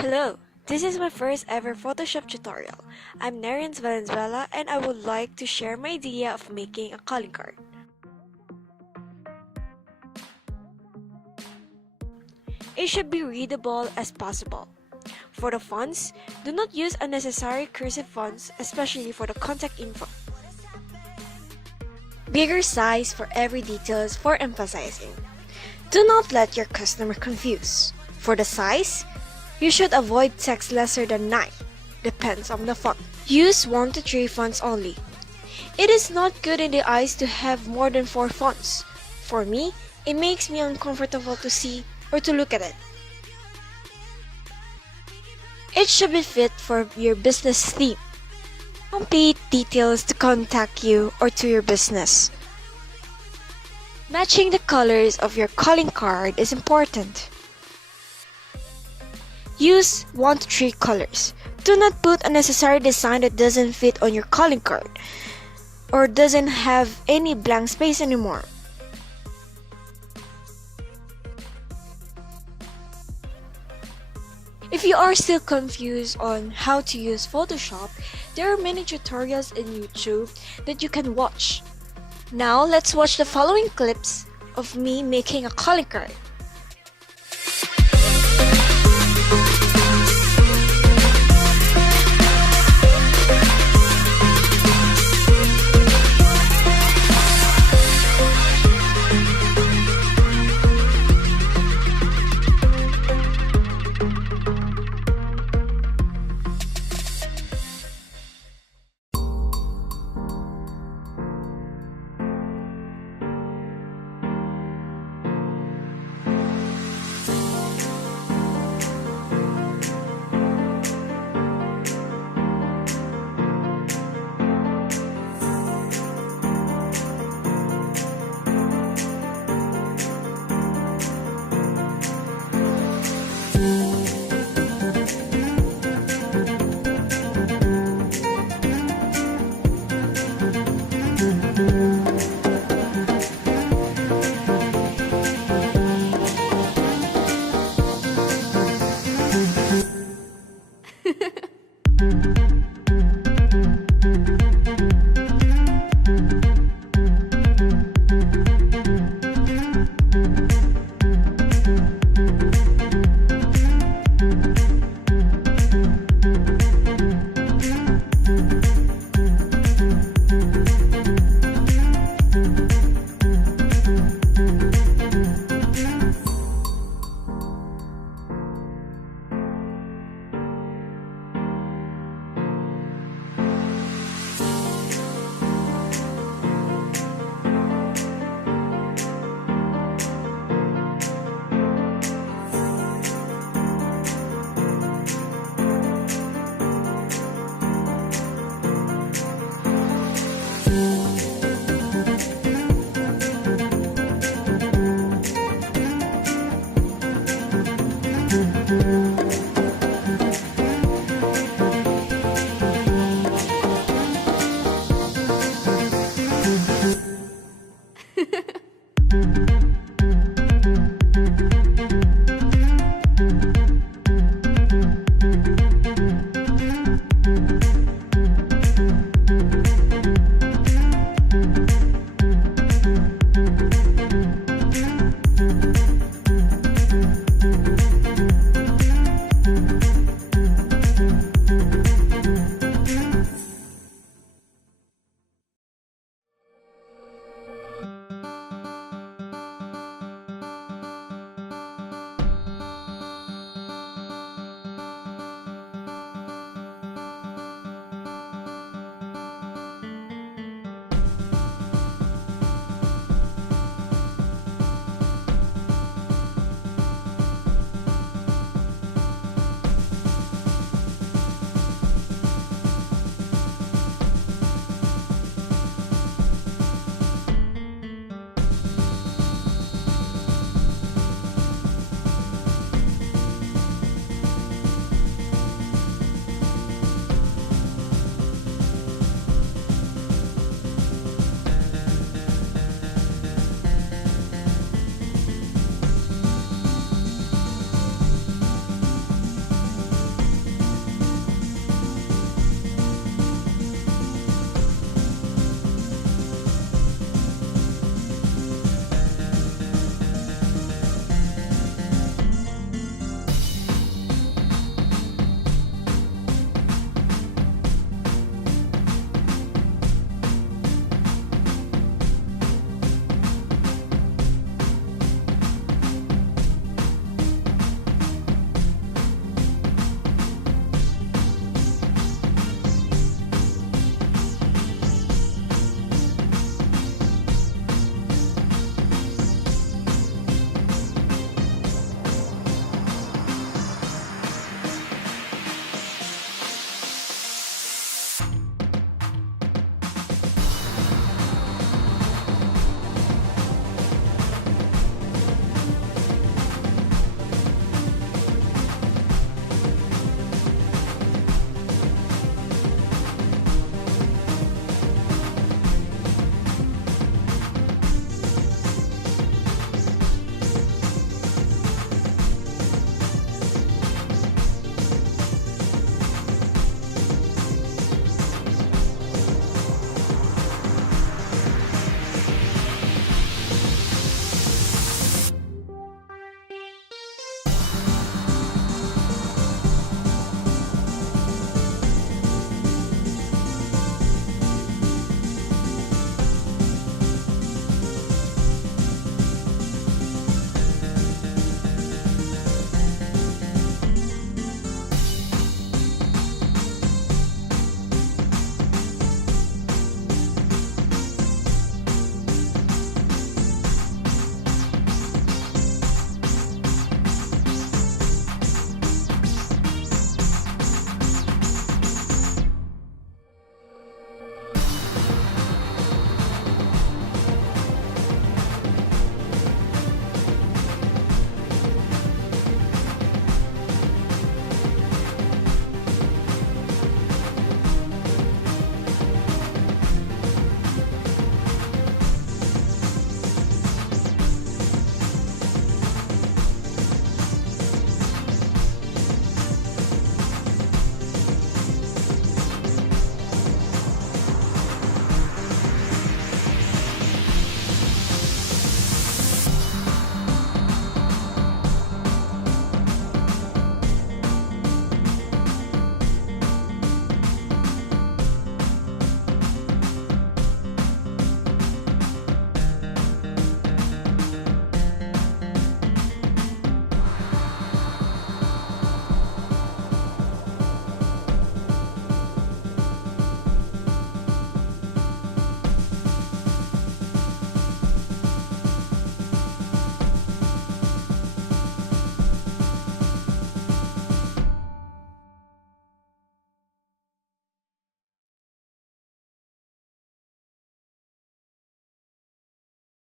Hello, this is my first ever Photoshop tutorial. I'm Narians Valenzuela and I would like to share my idea of making a calling card. It should be readable as possible. For the fonts, do not use unnecessary cursive fonts, especially for the contact info. Bigger size for every details for emphasizing. Do not let your customer confuse. For the size, you should avoid text lesser than 9, depends on the font. Use 1 to 3 fonts only. It is not good in the eyes to have more than 4 fonts. For me, it makes me uncomfortable to see or to look at it. It should be fit for your business theme. Complete details to contact you or to your business. Matching the colors of your calling card is important. Use 1 to 3 colors. Do not put unnecessary design that doesn't fit on your calling card or doesn't have any blank space anymore. If you are still confused on how to use Photoshop, there are many tutorials in YouTube that you can watch. Now let's watch the following clips of me making a calling card.